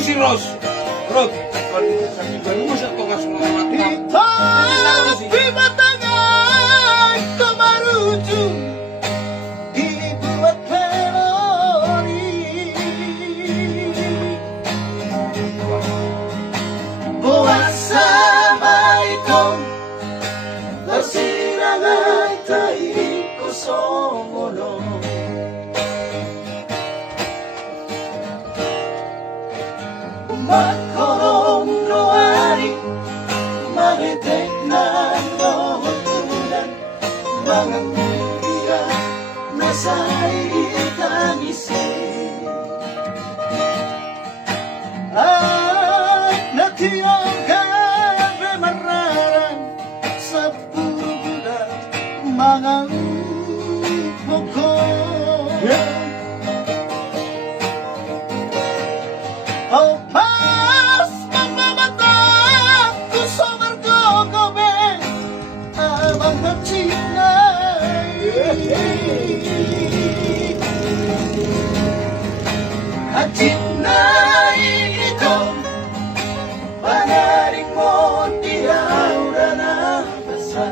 si Ros. Rod, kalau di samping baru masa kok nggak semua matang. Tapi batangan kemaruju dibuat melodi. Assalamualaikum Tersirangan taiko songono Makorong roari Maritek na nohutunan Mga mulia Nasa itang isip At natiyang kabe mararan Sa puguda Mga bukod Oh, pas mamamata Gusto margogobe Amang nagsinay At sinay ito Panaring mo di aura na basa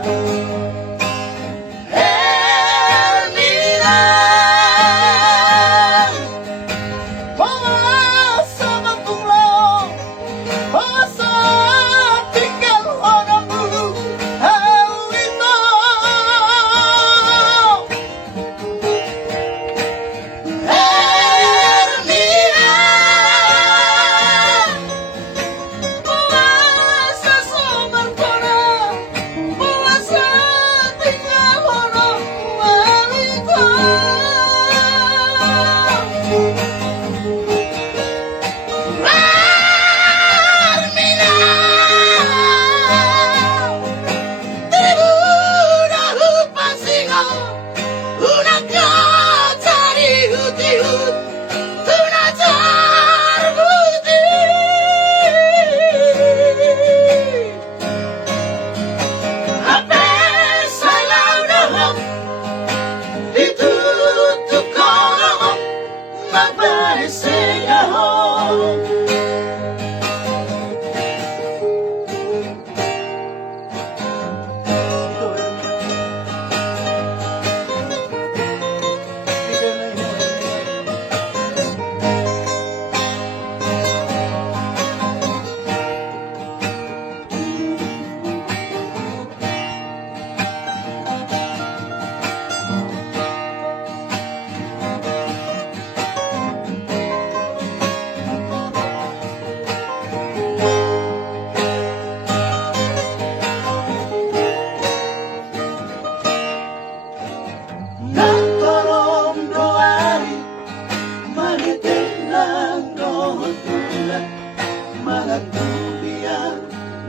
Mga tubian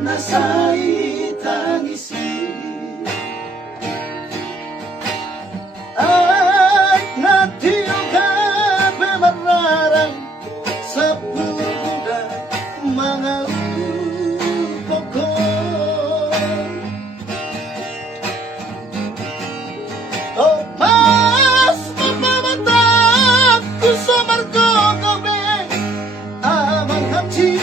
nasa itang isip At natiyong kabe mararang Sa puguda mga upokon O mas mamamatag Kung sa margogobe Amang hamsi